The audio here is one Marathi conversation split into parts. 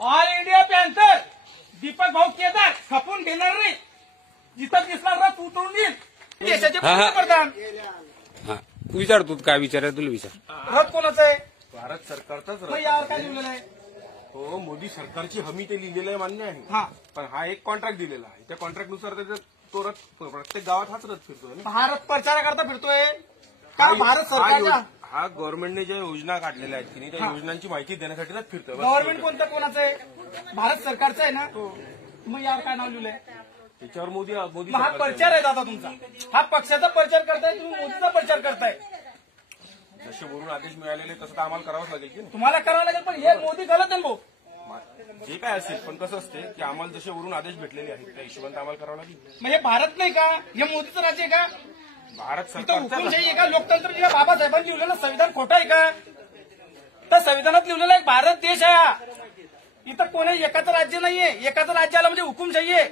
ऑल इंडिया पॅन्थर दीपक भाऊ केदार खपून घेणार नाही. जिथं दिसणार रथ उतरून येईल. देशाचे पंतप्रधान. विचार तू काय विचारायचं तुला विचार. रथ कोणाचं आहे? भारत सरकारचाच मग यावर काय लिहिलेलं आहे? हो, मोदी सरकारची हमी ते लिहिलेलं आहे, मान्य आहे. हा, पण हा एक कॉन्ट्रॅक्ट दिलेला आहे. त्या कॉन्ट्रॅक्टनुसार त्याचा तो रथ प्रत्येक गावात हाच रथ फिरतोय ना. भारत प्रचाराकरता फिरतोय का भारत सरकारच्या? हा गव्हर्नमेंटने ज्या योजना काढलेल्या आहेत की नाही, त्या योजनांची माहिती देण्यासाठी रथ फिरतोय. गव्हर्नमेंट कोणतं कोणाचं आहे? भारत सरकारचं आहे ना. मग यावर काय नाव लिहिलंय? त्याच्यावर मोदी मग हा सरकारचं प्रचार आहे दादा तुमचा. हा पक्षाचा प्रचार करताय, तुम्ही मोदीचा प्रचार करताय. आहे. जसे वरून आदेश मिळालेले तसं तर आम्हाला करावंच लागेल की तुम्हाला करावं लागेल, पण हे मोदी गलत आहे भाऊ. नाही. जे काय असेल, पण कसं असते की आम्हाला जसे वरून आदेश भेटलेले आहेत त्या हिशोबाने आम्हाला करावं लागेल. मग हे भारत नाही का? हे मोदीचं राज्य आहे का? भारत इथं सरकारचा हुकुमशाही आहे का? लोकतंत्र जे बाबासाहेबांनी लिहिलेलं संविधान खोटं आहे का? तर संविधानात लिहिलेलं एक भारत देश आहे हा. इथं कोणी एकाचं राज्य नाहीये. एकाचं राज्य आलं म्हणजे हुकुमशाही आहे.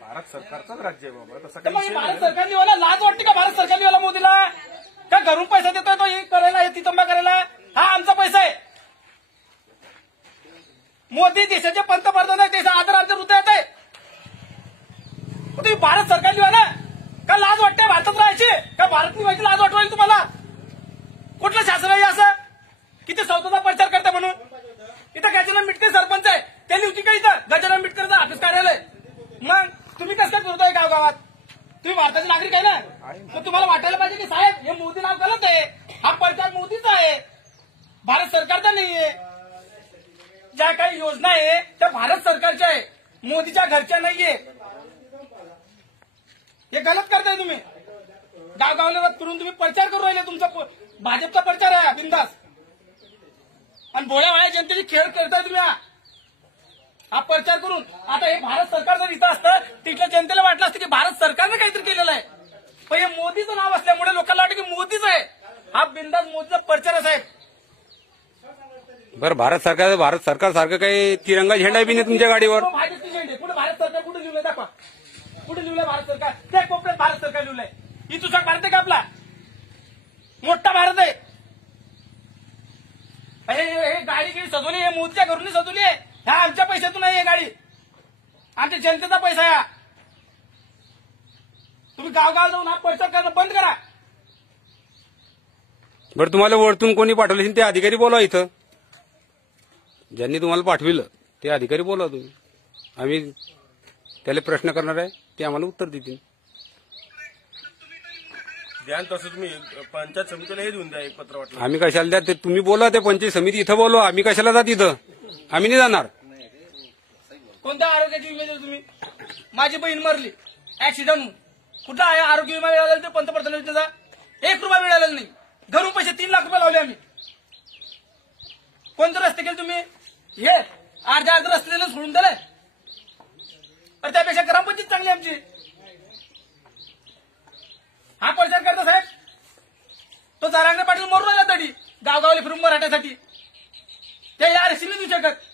भारत सरकारचंच राज्य आहे बाबा, तसं तर काही मग विषय भारत नाही. सरकार लिहायला लाज वाटते का? भारत सरकार लिहायला मोदीला का घरून पैसा देतोय तो हे करायला, हे तितंबा करायला? हा आमचा पैसा आहे. मोदी देशाचे पंतप्रधान आहे. त्याचा आदर आमच्या हृदयात आहे. तुम्ही भारत सरकार लिहा ना. का लाज वाटते भारतात राहायची? का भारतनी व्हायची लाज वाटवायला तुम्हाला? कुठलं शासन आहे असं किती स्वतःचा प्रचार करता म्हणून? इथं गजानन मिटकर सरपंच आहे. त्यांनी होती का इथं गजानन मिटकरचं ऑफिस कार्यालय? मग तुम्ही कसं काय फिरतोय गावगावात? तुम्ही भारताचे नागरिक आहे ना. तर तुम्हाला वाटायला पाहिजे की साहेब हे मोदी नाव गलत आहे. हा प्रचार मोदीचा आहे, भारत सरकारचा नाहीये. ज्या काही योजना आहे त्या भारत सरकारच्या आहे, मोदीच्या घरच्या नाहीये. हे गलत करताय तुम्ही. गावगावला फिरून तुम्ही प्रचार करू राहिले. तुमचा भाजपचा प्रचार आहे बिंदास. आणि भोळ्या भाळ्या जनतेची खेळ करताय तुम्ही हा प्रचार करून. आता हे भारत सरकार जर इथं असतं तिथल्या जनतेला वाटलं असतं की भारत सरकारनं काहीतरी केलेलं आहे. पण हे मोदीचं नाव असल्यामुळे लोकांना वाटतं की मोदीच आहे. हा बिंदास मोदीचा प्रचार आहे. बरं, भारत सरकार सारखं काही तिरंगा झेंडा बी नाही तुमच्या गाडीवर. भाजपची झेंडे कुठे? भारत सरकार कुठे लिहिलंय दाखवा. कुठे लिहिलंय भारत सरकार? त्या कोपऱ्यात भारत सरकार लिहिलंय. ही तुझा भारत आहे का आपला? मोठा भारत आहे. हे गाडी काही सजवली आहे मोदीच्या घरून सजवली आहे. ह्या आमच्या पैशातून नाही. हे गाडी आमच्या जनतेचा पैसा आहे. तुम्ही गावगाव जाऊन हा प्रचार करणं बंद करा. बरं, तुम्हाला वरतून कोणी पाठवले ते अधिकारी बोला. इथं ज्यांनी तुम्हाला पाठविलं ते अधिकारी बोला तुम्ही. आम्ही त्याला प्रश्न करणार आहे, ते आम्हाला उत्तर देतील. द्या तसं तुम्ही पंचायत समितीला हे देऊन द्या एक पत्र वाटलं. आम्ही कशाला द्या ते तुम्ही बोला. ते पंचायत समिती इथं बोलवा. आम्ही कशाला जात इथं? आम्ही नाही जाणार. कोणत्या आरोग्याची विमा दिली तुम्ही? माझी बहीण मरली ऍक्सिडेंट. कुठला आहे आरोग्य विमा मिळाला? ते पंतप्रधान योजनेचा 1 रुपया मिळालेला नाही. घरून पैसे 3 लाख रुपये लावले आम्ही. कोणते रस्ते केले तुम्ही? हे अर्ध्या रस्ते दिले सोडून दिले. तर त्यापेक्षा ग्रामपंचायत चांगली आमची. हा प्रचार करतो साहेब. तो जरांगे पाटील मरून राहिला तरी गावगावले फिरून मराठ्यासाठी. ते या रेसिपी देऊ शकत.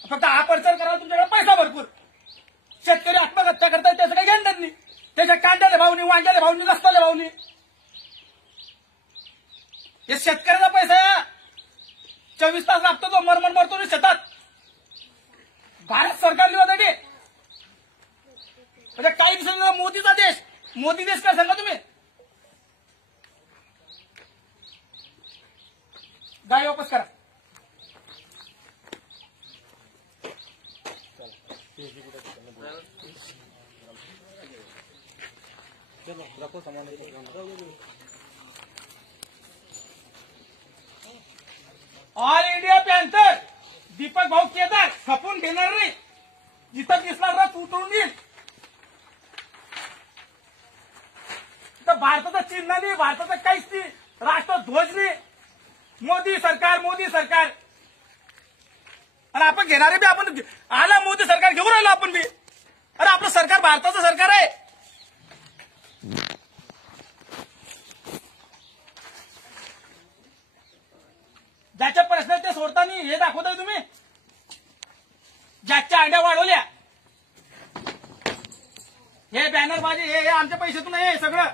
फक्त हा प्रचार करायला तुमच्याकडे पैसा भरपूर. शेतकरी आत्महत्या करतात त्याचं काही घेणं नाही. त्याच्या कांद्याला भावनी, वांग्याला भावनी, रस्त्याला भावनी. हे शेतकऱ्याचा पैसा आहे. 24 तास लागतो तो मरमर मरतो नाही शेतात. भारत सरकार लिहिलं ते म्हणजे काही दिवसांनी मोदीचा देश. मोदी देश काय सांगा तुम्ही? गाडी वापस करा. ऑल इंडिया पॅन्थर दीपक भाऊ केदार खपून घेणार नाही. जिथं दिसणार रथ उतरून येईल. तर भारताचं चिन्ह नाही, भारताचं काहीच नाही, राष्ट्रध्वज नाही. मोदी सरकार, मोदी सरकार. आणि आपण घेणारे बी आपण आला मोदी सरकार घेऊन राहिलो आपण बी. अरे आपलं सरकार भारताचं सरकार आहे. ज्याच्या प्रश्न ते सोडताना हे दाखवताय तुम्ही. ज्याच्या अंड्या वाढवल्या हे बॅनरबाजी, हे आमच्या पैशातून आहे सगळं.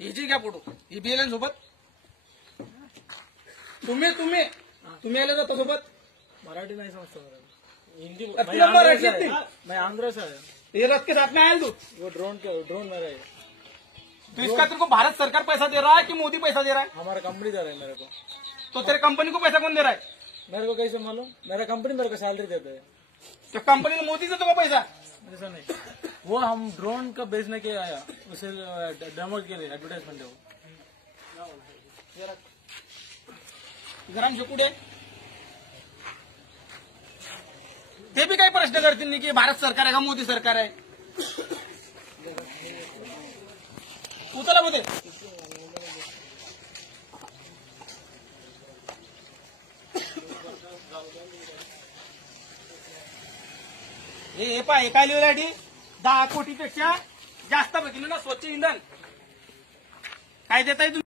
ही जी घ्या फोटो ही बीएलएन सोबत. तुम्ही आले जाता सोबत मराठी नहीं समझता मेरा हिंदी अब मैं तुला आंध्र मराठी से येत आया। नाही? मैं आंध्र से आया ये रथ के साथ में आयल तू वो ड्रोन मेरा है तो इसका तेरे को भारत सरकार पैसा दे रहा है कि मोदी पैसा दे रहा है? हमारा कंपनी दे रहा है मेरे को तो तेरे कंपनी को पैसा कौन दे रहा है? मेरे को कैसे मालूम मेरा कंपनी मेरे को सैलरी देता है तो कंपनी ने मोदी से तो पैसा ऐसा नहीं वो हम ड्रोन का बेचने के आया उसे डेमो के लिए एडवर्टाइजमेंट है वो घरांचे कुठे ते बी काही प्रश्न करतील नाही की भारत सरकार आहे का मोदी सरकार आहे उचला मध्ये हे पाय काय लिहिलं 10 कोटीपेक्षा जास्त बघितलं ना स्वच्छ इंधन काय देताय तुम्ही